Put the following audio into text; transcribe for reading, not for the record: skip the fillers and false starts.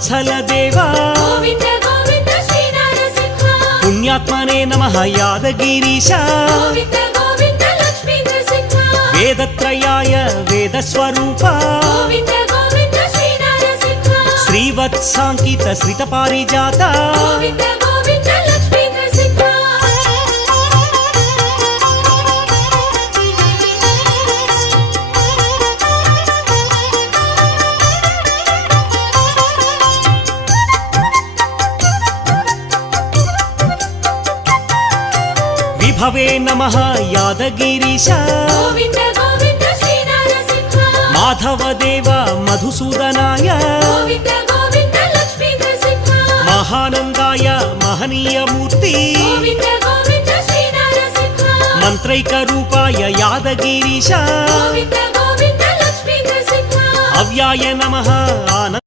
वत्सल देवा गोविन्द गोविन्द श्री नरसिंह पुण्यात्मने नमः यादगिरीश गोविन्द गोविन्द लक्ष्मी नरसिंह वेदत्रयाय वेदस्वरूप गोविन्द गोविन्द श्री नरसिंह श्रीवत्साङ्कित श्रितपारिजात गोविन्द गोविन्द लक्ष्मी नरसिंह विभवे नमः यादगिरीश गोविन्द गोविन्द श्री नरसिंह माधव देव मधुसूदनाय गोविन्द गोविन्द लक्ष्मी नरसिंह महानन्दाय महनीय मूर्ति गोविन्द गोविन्द श्री नरसिंह मन्त्रैकरूपाय यादगिरीश गोविन्द गोविन्द लक्ष्मी नरसिंह अव्याय नमः आनन्द